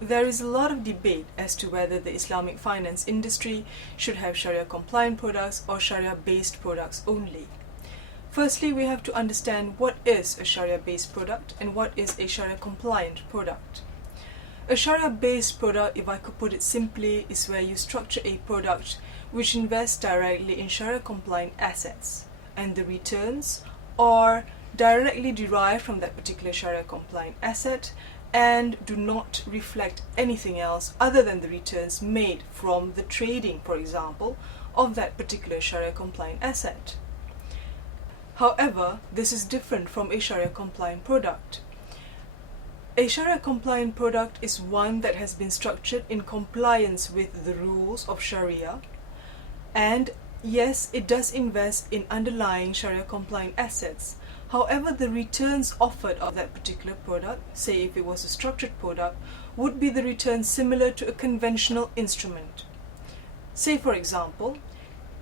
There is a lot of debate as to whether the Islamic finance industry should have Sharia compliant products or Sharia based products only. Firstly, we have to understand what is a Sharia based product and what is a Sharia compliant product. A Sharia based product, if I could put it simply, is where you structure a product which invests directly in Sharia compliant assets, and the returns are directly derived from that particular Sharia compliant asset and do not reflect anything else other than the returns made from the trading, for example, of that particular Sharia compliant asset. However, this is different from a Sharia compliant product. A Sharia compliant product is one that has been structured in compliance with the rules of Sharia, and yes, it does invest in underlying Sharia compliant assets. However, the returns offered of that particular product, say if it was a structured product, would be the returns similar to a conventional instrument. Say for example,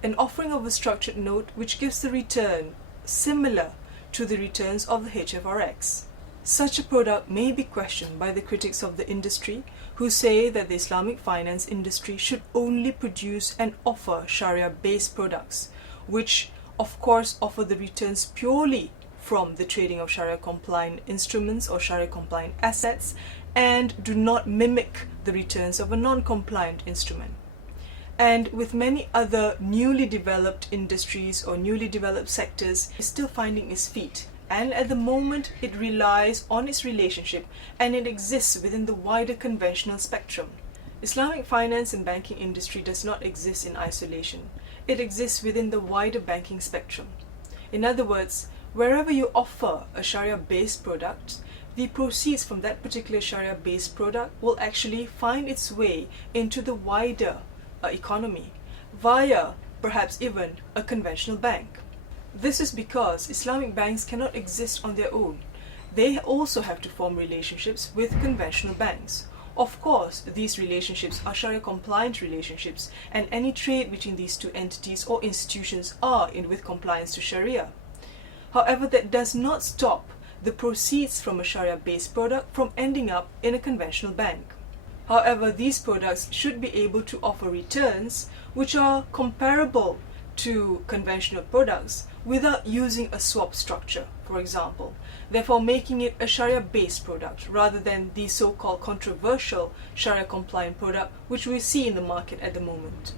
an offering of a structured note which gives the return similar to the returns of the HFRX. Such a product may be questioned by the critics of the industry, who say that the Islamic finance industry should only produce and offer Sharia-based products, which of course offer the returns purely from the trading of Sharia-compliant instruments or Sharia-compliant assets and do not mimic the returns of a non-compliant instrument. And with many other newly developed industries or newly developed sectors, is still finding its feet. And at the moment, it relies on its relationship and it exists within the wider conventional spectrum. Islamic finance and banking industry does not exist in isolation. It exists within the wider banking spectrum. In other words, wherever you offer a Sharia-based product, the proceeds from that particular Sharia-based product will actually find its way into the wider economy via perhaps even a conventional bank. This is because Islamic banks cannot exist on their own. They also have to form relationships with conventional banks. Of course, these relationships are Sharia compliant relationships, and any trade between these two entities or institutions are with compliance to Sharia. However, that does not stop the proceeds from a Sharia-based product from ending up in a conventional bank. However, these products should be able to offer returns which are comparable to conventional products without using a swap structure, for example, therefore making it a Sharia-based product rather than the so-called controversial Sharia-compliant product which we see in the market at the moment.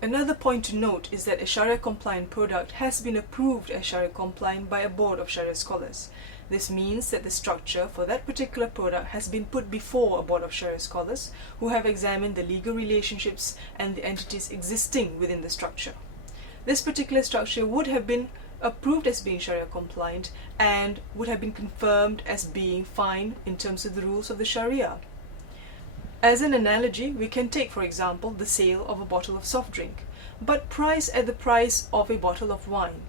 Another point to note is that a Sharia-compliant product has been approved as Sharia-compliant by a board of Sharia scholars. This means that the structure for that particular product has been put before a board of Sharia scholars who have examined the legal relationships and the entities existing within the structure. This particular structure would have been approved as being Sharia compliant and would have been confirmed as being fine in terms of the rules of the Sharia. As an analogy, we can take, for example, the sale of a bottle of soft drink, but priced at the price of a bottle of wine.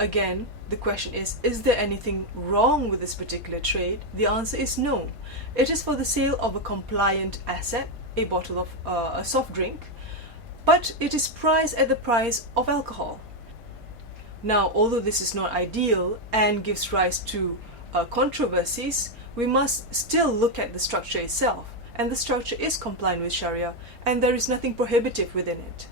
Again, the question is there anything wrong with this particular trade? The answer is no. It is for the sale of a compliant asset, a bottle of a soft drink, but it is priced at the price of alcohol. Now, although this is not ideal and gives rise to controversies, we must still look at the structure itself, and the structure is compliant with Sharia and there is nothing prohibitive within it.